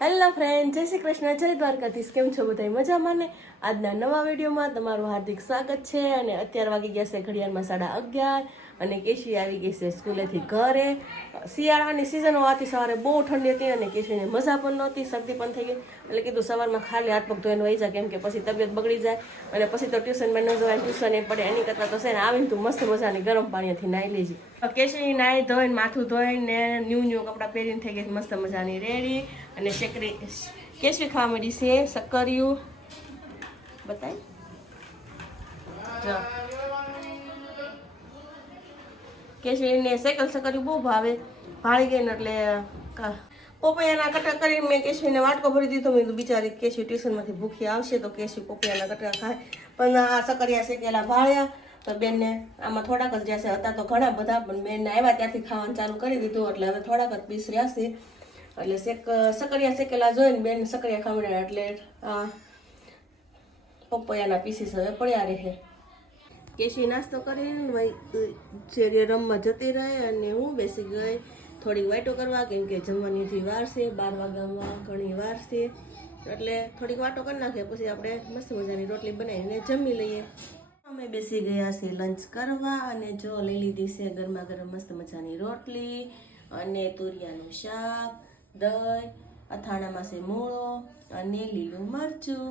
Hello friend, જય શ્રી કૃષ્ણ, જય દ્વારકાધીશ. કેમ છો બધા મજામાં ને? આજના નવા વિડીયોમાં તમારું હાર્દિક સ્વાગત છે અને અત્યાર વાગી ગયા છે ઘડિયાળમાં સાડા અગિયાર. અને કેશી આવી ગઈ છે સ્કૂલેથી ઘરે. શિયાળાની સિઝન હોવાથી સવારે બહુ ઠંડી હતી અને કેશીને મજા પણ નહોતી, શરદી પણ થઈ ગઈ. એટલે કીધું સવારમાં ખાલી હાથ પગ ધોઈને વહી જાય કેમ કે પછી તબિયત બગડી જાય અને પછી તો ટ્યુશનમાં ન જવાય ટ્યુશન એ પડે. એની કરતાં તો છે ને આવીને તું મસ્ત મજાની ગરમ પાણીથી નાહી લેજે. કેશી નાહી ધોઈને માથું ધોઈને ન્યૂ ન્યૂ કપડાં પહેરીને થઈ ગઈ મસ્ત મજાની રેડી. અને શેકરી કેશવી ખાવા મળી છે, શક્કરિયું. બતાય. જો. કેશવીને સાયકલ સકરી બહુ ભાવે. ભાળી ગઈ ને એટલે, કા- પોપૈયાના કટકા કરીને મેં કેશવીને વાટકો ભરી દીધો. મેં બિચારી કેશવી ટ્યુશનમાંથી ભૂખી આવશે તો કેશવી પોપૈયાના કટકા ખાય. પણ આ સકરિયા શેકેલા ભાળ્યા તો બેનને આમાં થોડાક જ રહેશે હતા તો ઘણા બધા, પણ બેનને આવ્યા ત્યાંથી ખાવાનું ચાલુ કરી દીધું. એટલે હવે થોડાક જ પીસ રહ્યા છે. એટલે શેક, સકરિયા શેકેલા જોઈને બેન સકરિયા ખવડાવ્યા. એટલે પપૈયાના પીસીસ હવે પડ્યા રહે. કેશી નાસ્તો કરીને શેરીએ રમવા જતી રહે અને હું બેસી ગઈ. થોડીક વાટો કરવા, કેમ કે જમવાની હજી વાર છે, બાર વાગ્યામાં ઘણી વાર છે. એટલે થોડીક વાટો કરી નાખીએ, પછી આપણે મસ્ત મજાની રોટલી બનાવીને જમી લઈએ. અમે બેસી ગયા છે લંચ કરવા અને જો લઈ લીધી છે ગરમા ગરમ મસ્ત મજાની રોટલી અને તુરિયાનું શાક, દહીં, અથાણામાં છે મૂળો અને લીલું મરચું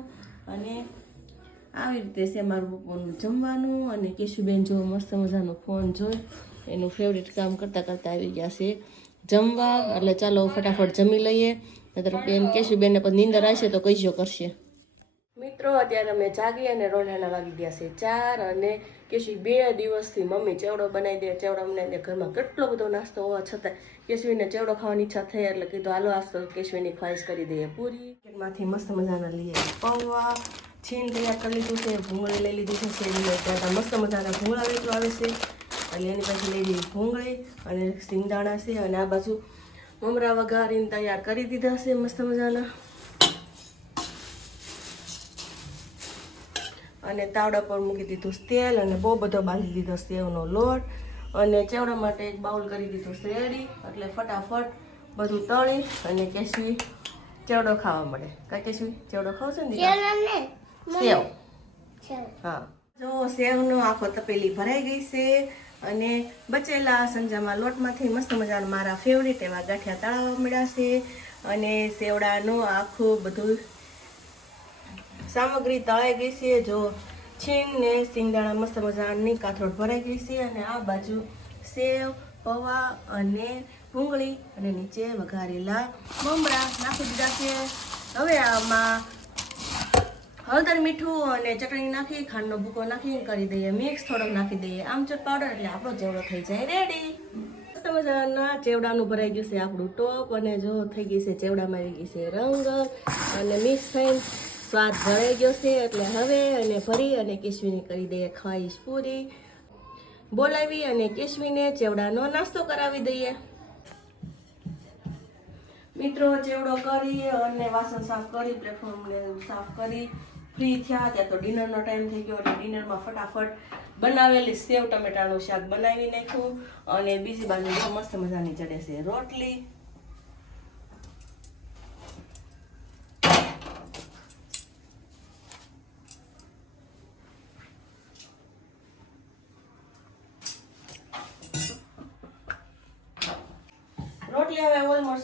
અને આવી રીતે છે મારું બપોરનું જમવાનું અને કેશુબેન જો મસ્ત મજાનો ફોન જોઈ એનું ફેવરેટ કામ કરતાં કરતાં આવી ગયા છે જમવા. એટલે ચાલો ફટાફટ જમી લઈએ. નહીતર બેન કેશુબેનને પણ નીંદર આવશે તો કહીશો કરશે. મિત્રો, અત્યારે અમે જાગી અને રોઢાના વાગી ગયા છે ચાર અને કેશવી બે દિવસથી મમ્મી ચેવડો બનાવી દે, ચેવડો બનાવી દે. ઘરમાં કેટલો બધો નાસ્તો હોવા છતાં કેશવીને ચેવડો ખાવાની ઈચ્છા થઈ એટલે કીધું, હાલો આજ તો કેશવીની ખ્વાહિશ કરી દઈએ પૂરી. માંથી મસ્ત મજાના લઈએ પૌવા છીન તૈયાર કરી લીધું છે, ભૂંગળી લઈ લીધી છે, શેરડી ત્યાં મસ્ત મજાના ભૂંગળા વેચવા આવે છે. એટલે એની પછી લઈ લીધી ભૂંગળી અને સિંગદાણા છે અને આ બાજુ મમરા વઘારીને તૈયાર કરી દીધા છે, મસ્ત મજાના. અને તાવડા પર મૂકી દીધું તેલ અને બહુ બધો બાંધી દીધો સેવનો લોટ. અને ચેવડા માટે એક બાઉલ કરી દીધું શેરડી, એટલે ફટાફટ બધું તળી અને કેસવી ચેવડો ખાવા મળે. કાંઈ કેસવી ચેવડો ખાવ છે ને? સેવ. હા. જો સેવનો આખો તપેલી ભરાઈ ગઈ છે અને બચેલા સંજામાં લોટમાંથી મસ્ત મજાના મારા ફેવરિટ એવા ગાંઠિયા તળાવવા મળ્યા છે અને સેવડાનું આખું બધું સામગ્રી તળાઈ ગઈ છે. જો છીણ ને સિંગદાણા મસ્ત મજાની કાથરોડ ભરાઈ ગઈ છે અને આ બાજુ સેવ પૌવા અને ભૂંગળી અને નીચે વઘારેલા મમરા નાખી દીધા છે. હવે આમાં હળદર મીઠું અને ચટણી નાખી, ખાંડનો ભૂકો નાખી કરી દઈએ. મિક્સ થોડોક નાખી દઈએ. આમચૂર પાવડર એટલે આપણો ચેવડો થઈ જાય. રેડી મસ્ત ચેવડાનું ભરાઈ ગયું છે આપણું ટોપ અને જો થઈ ગઈ છે ચેવડામાં આવી ગઈ છે રંગ. અને મિક્સ થઈને સ્વાદ ભરાઈ ગયો છે એટલે હવે અને ભરી અને કેશવીની કરી દઈએ ખાઈશ પૂરી. બોલાવી અને કેશવીને ચેવડાનો નાસ્તો કરાવી દઈએ. મિત્રો ચેવડો કરી અને વાસણ સાફ કરી પ્લેટફોર્મને સાફ કરી. ફ્રી થયા ત્યાં તો ડિનરનો ટાઈમ થઈ ગયો એટલે ડિનરમાં ફટાફટ બનાવેલી સેવ, ટમેટાનું શાક બનાવી નાખ્યું અને બીજી બાજુ મસ્ત મજાની ચડે છે રોટલી.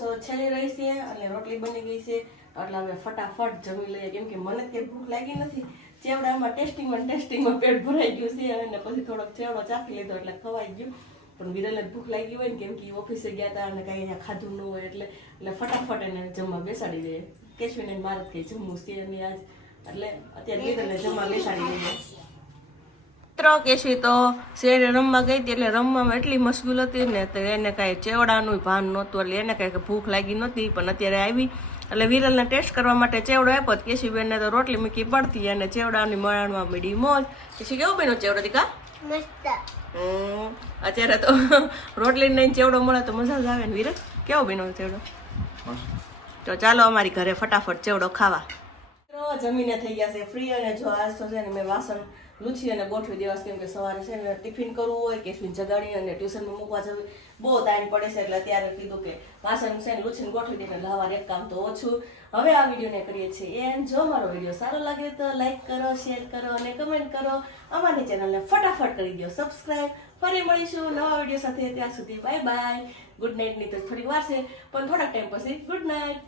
ઓલમોસ્ટ છેલ્લી રહી છે અને રોટલી બની ગઈ છે. એટલે હવે ફટાફટ જમી લઈએ. કેમ કે મને તે ભૂખ લાગી નથી. ચેવડામાં ટેસ્ટિંગમાં ટેસ્ટિંગમાં પેટ ભરાઈ ગયું છે અને પછી થોડોક ચેવડો ચાખી લીધો એટલે ખવાઈ ગયું. પણ વિરલને ભૂખ લાગી હોય ને કેમ કે ઓફિસે ગયા હતા અને કાંઈ અહીંયા ખાધું ન હોય એટલે એટલે ફટાફટ એને જમવા બેસાડી દઈએ કેશવીને મારે કંઈ જમવું છે એની આજ. એટલે અત્યારે વિરલને જમવા બેસાડી દઈએ મિત્રો કેશી તો શેરે રમવા ગઈ હતી એટલે રમવામાં એટલી મશગુલ હતી ને તો એને કાંઈ ચેવડાનું ભાન નહોતું એટલે એને કાંઈ ભૂખ લાગી નહોતી પણ અત્યારે આવી. એટલે વિરલને ટેસ્ટ કરવા માટે ચેવડો આપ્યો તો કેશીબેનને તો રોટલી મૂકી પડતી અને ચેવડાની મળાણમાં મળી મોજ. કેશી કેવું બેનો ચેવડો દીકા? અત્યારે તો રોટલી નહીં ચેવડો મળે તો મજા જ આવે ને વિરલ. કેવો બેનો ચેવડો? તો ચાલો અમારી ઘરે ફટાફટ ચેવડો ખાવા. જમીને થઈ ગયા છે. ફ્રી અને જો આજ તો છે ને મેં વાસણ લૂછી અને ગોઠવી દેવાસ કેમ કે સવારે છે ને ટિફિન કરવું હોય કે જગાડી અને ટ્યુશનમાં મૂકવા જવું બહુ ટાઈમ પડે છે એટલે અત્યારે કીધું કે વાસણ છે ને લૂછીને ગોઠવી દઈને સવારે એક કામ તો ઓછું. હવે આ વિડીયોને કરીએ છીએ. એમ જો મારો વીડિયો સારો લાગે તો લાઈક કરો, શેર કરો અને કમેન્ટ કરો. અમારી ચેનલને ફટાફટ કરી દો. સબસ્ક્રાઈબ ફરી મળીશું નવા વીડિયો સાથે. ત્યાં સુધી બાય બાય ગુડ નાઇટની તો થોડી વાર છે, પણ થોડાક ટાઈમ પછી ગુડ નાઇટ